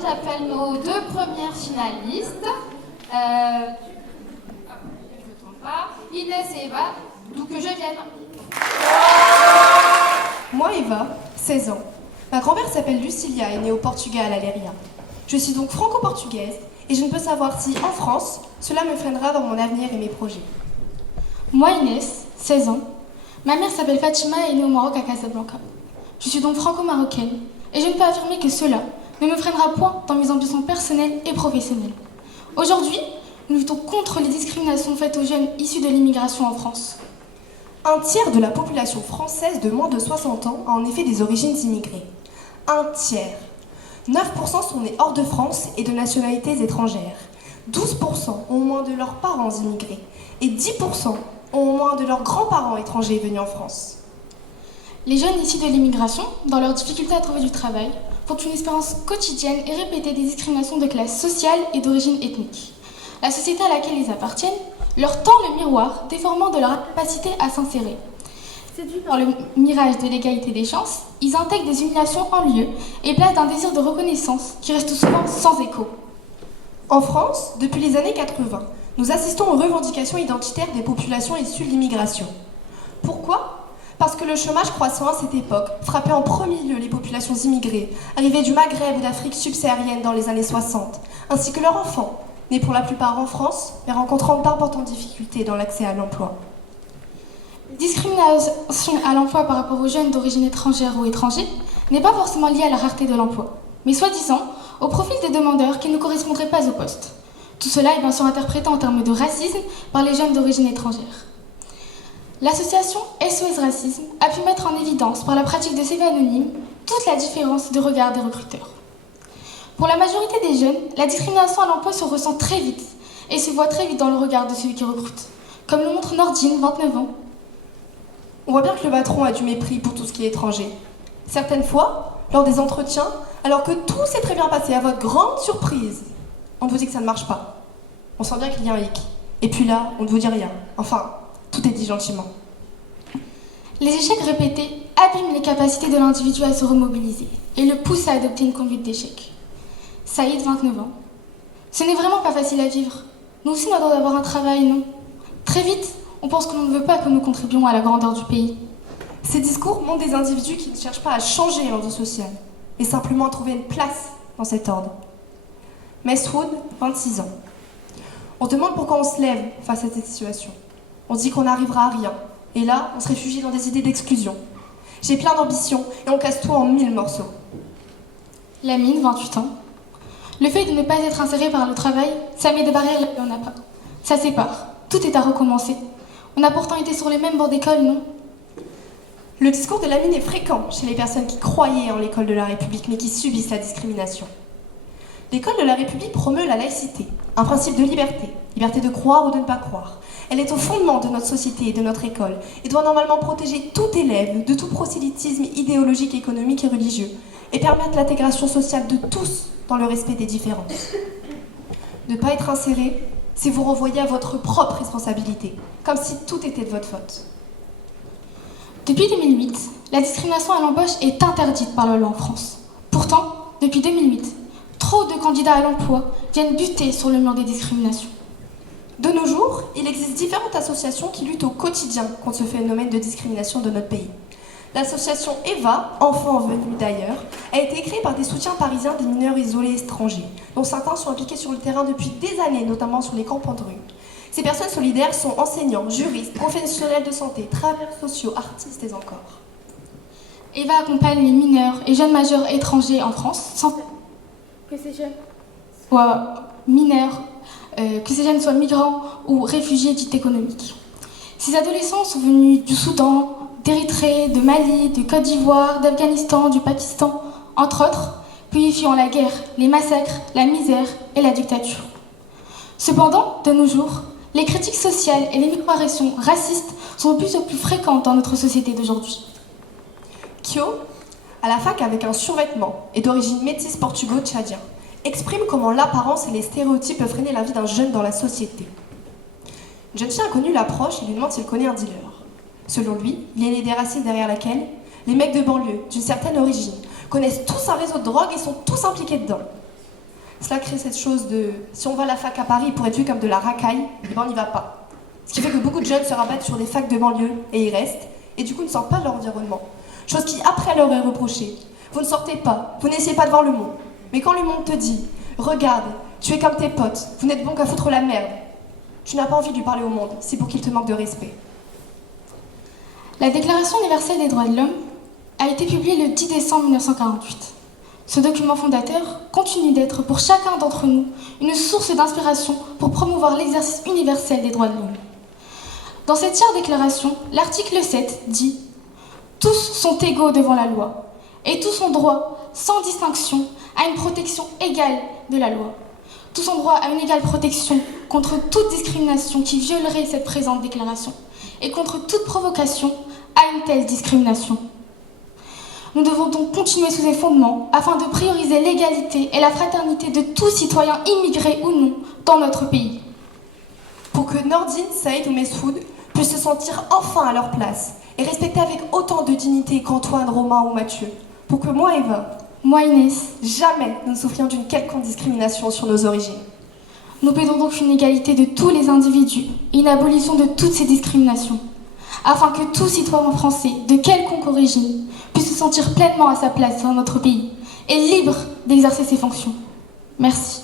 j'appelle nos deux premières finalistes. Je ne trompe pas. Inès et Eva, d'où que je vienne. Moi, Eva, 16 ans. Ma grand-mère s'appelle Lucilia et est née au Portugal, à Leiria. Je suis donc franco-portugaise et je ne peux savoir si, en France, cela me freinera dans mon avenir et mes projets. Moi, Inès, 16 ans. Ma mère s'appelle Fatima et est née au Maroc à Casablanca. Je suis donc franco-marocaine et je ne peux affirmer que cela ne me freinera point dans mes ambitions personnelles et professionnelles. Aujourd'hui, nous luttons contre les discriminations faites aux jeunes issus de l'immigration en France. Un tiers de la population française de moins de 60 ans a en effet des origines immigrées. Un tiers. 9% sont nés hors de France et de nationalités étrangères. 12% ont au moins de leurs parents immigrés. Et 10% ont au moins de leurs grands-parents étrangers venus en France. Les jeunes issus de l'immigration, dans leur difficulté à trouver du travail, font une expérience quotidienne et répétée des discriminations de classe sociale et d'origine ethnique. La société à laquelle ils appartiennent leur tend le miroir, déformant de leur capacité à s'insérer. Séduits par le mirage de l'égalité des chances, ils intègrent des humiliations en lieu et placent un désir de reconnaissance qui reste souvent sans écho. En France, depuis les années 80, nous assistons aux revendications identitaires des populations issues de l'immigration. Pourquoi ? Parce que le chômage croissant à cette époque frappait en premier lieu les populations immigrées, arrivées du Maghreb ou d'Afrique subsaharienne dans les années 60, ainsi que leurs enfants, nés pour la plupart en France, mais rencontrant d'importantes difficultés dans l'accès à l'emploi. La discrimination à l'emploi par rapport aux jeunes d'origine étrangère ou étrangers n'est pas forcément liée à la rareté de l'emploi, mais soi-disant au profil des demandeurs qui ne correspondraient pas au poste. Tout cela est bien sûr interprété en termes de racisme par les jeunes d'origine étrangère. L'association SOS Racisme a pu mettre en évidence par la pratique de CV anonymes toute la différence de regard des recruteurs. Pour la majorité des jeunes, la discrimination à l'emploi se ressent très vite et se voit très vite dans le regard de celui qui recrute, comme le montre Nordine, 29 ans. On voit bien que le patron a du mépris pour tout ce qui est étranger. Certaines fois, lors des entretiens, alors que tout s'est très bien passé, à votre grande surprise, on vous dit que ça ne marche pas. On sent bien qu'il y a un hic. Et puis là, on ne vous dit rien. Enfin, tout est dit gentiment. Les échecs répétés abîment les capacités de l'individu à se remobiliser et le poussent à adopter une conduite d'échec. Saïd, 29 ans. Ce n'est vraiment pas facile à vivre. Nous aussi, nous avons d'avoir un travail, non ? Très vite, on pense que l'on ne veut pas que nous contribuions à la grandeur du pays. Ces discours montrent des individus qui ne cherchent pas à changer l'ordre social, mais simplement à trouver une place dans cet ordre. Meswood, 26 ans. On se demande pourquoi on se lève face à cette situation. On se dit qu'on n'arrivera à rien. Et là, on se réfugie dans des idées d'exclusion. J'ai plein d'ambition et on casse tout en 1000 morceaux. Lamine, 28 ans. Le fait de ne pas être inséré par le travail, ça met des barrières là où on n'a pas. Ça sépare. Tout est à recommencer. On a pourtant été sur les mêmes bancs d'école, non ? Le discours de Lamine est fréquent chez les personnes qui croyaient en l'école de la République mais qui subissent la discrimination. L'école de la République promeut la laïcité, un principe de liberté, liberté de croire ou de ne pas croire. Elle est au fondement de notre société et de notre école et doit normalement protéger tout élève de tout prosélytisme idéologique, économique et religieux et permettre l'intégration sociale de tous dans le respect des différences. Ne pas être inséré, c'est vous renvoyer à votre propre responsabilité, comme si tout était de votre faute. Depuis 2008, la discrimination à l'embauche est interdite par la loi en France. Pourtant, depuis 2008, trop de candidats à l'emploi viennent buter sur le mur des discriminations. De nos jours, il existe différentes associations qui luttent au quotidien contre ce phénomène de discrimination de notre pays. L'association EVA, Enfants venus d'ailleurs, a été créée par des soutiens parisiens des mineurs isolés étrangers, dont certains sont impliqués sur le terrain depuis des années, notamment sur les campements de rue. Ces personnes solidaires sont enseignants, juristes, professionnels de santé, travailleurs sociaux, artistes et encore. EVA accompagne les mineurs et jeunes majeurs étrangers en France sans que ces jeunes soient mineurs, que ces jeunes soient migrants ou réfugiés dits économiques. Ces adolescents sont venus du Soudan, d'Érythrée, de Mali, de Côte d'Ivoire, d'Afghanistan, du Pakistan, entre autres, pays fuyant la guerre, les massacres, la misère et la dictature. Cependant, de nos jours, les critiques sociales et les microagressions racistes sont de plus en plus fréquentes dans notre société d'aujourd'hui. Kyo, à la fac avec un survêtement et d'origine métisse portugo-tchadien, exprime comment l'apparence et les stéréotypes peuvent freiner la vie d'un jeune dans la société. Une jeune fille inconnue l'approche et lui demande s'il connaît un dealer. Selon lui, il est né des racines derrière laquelle les mecs de banlieue, d'une certaine origine, connaissent tous un réseau de drogue et sont tous impliqués dedans. Cela crée cette chose de si on va à la fac à Paris pour être vu comme de la racaille, eh ben on n'y va pas. Ce qui fait que beaucoup de jeunes se rabattent sur des facs de banlieue et y restent, et du coup ne sortent pas de leur environnement. Chose qui après leur est reprochée. Vous ne sortez pas, vous n'essayez pas de voir le monde. Mais quand le monde te dit « Regarde, tu es comme tes potes, vous n'êtes bon qu'à foutre la merde », tu n'as pas envie de lui parler au monde, c'est pour qu'il te manque de respect. La Déclaration universelle des droits de l'homme a été publiée le 10 décembre 1948. Ce document fondateur continue d'être pour chacun d'entre nous une source d'inspiration pour promouvoir l'exercice universel des droits de l'homme. Dans cette chère déclaration, l'article 7 dit « Tous sont égaux devant la loi, et tous ont droit, sans distinction, à une protection égale de la loi. Tous ont droit à une égale protection contre toute discrimination qui violerait cette présente déclaration, et contre toute provocation à une telle discrimination. » Nous devons donc continuer sous ces fondements afin de prioriser l'égalité et la fraternité de tous citoyens immigrés ou non dans notre pays. Pour que Nordine, Saïd ou Messoud puissent se sentir enfin à leur place et respectés avec autant de dignité qu'Antoine, Romain ou Mathieu. Pour que moi, Eva, Moi, Inès, jamais nous ne souffrions d'une quelconque discrimination sur nos origines. nous plaidons donc une égalité de tous les individus et une abolition de toutes ces discriminations, afin que tout citoyen français, de quelconque origine, puisse se sentir pleinement à sa place dans notre pays et libre d'exercer ses fonctions. Merci.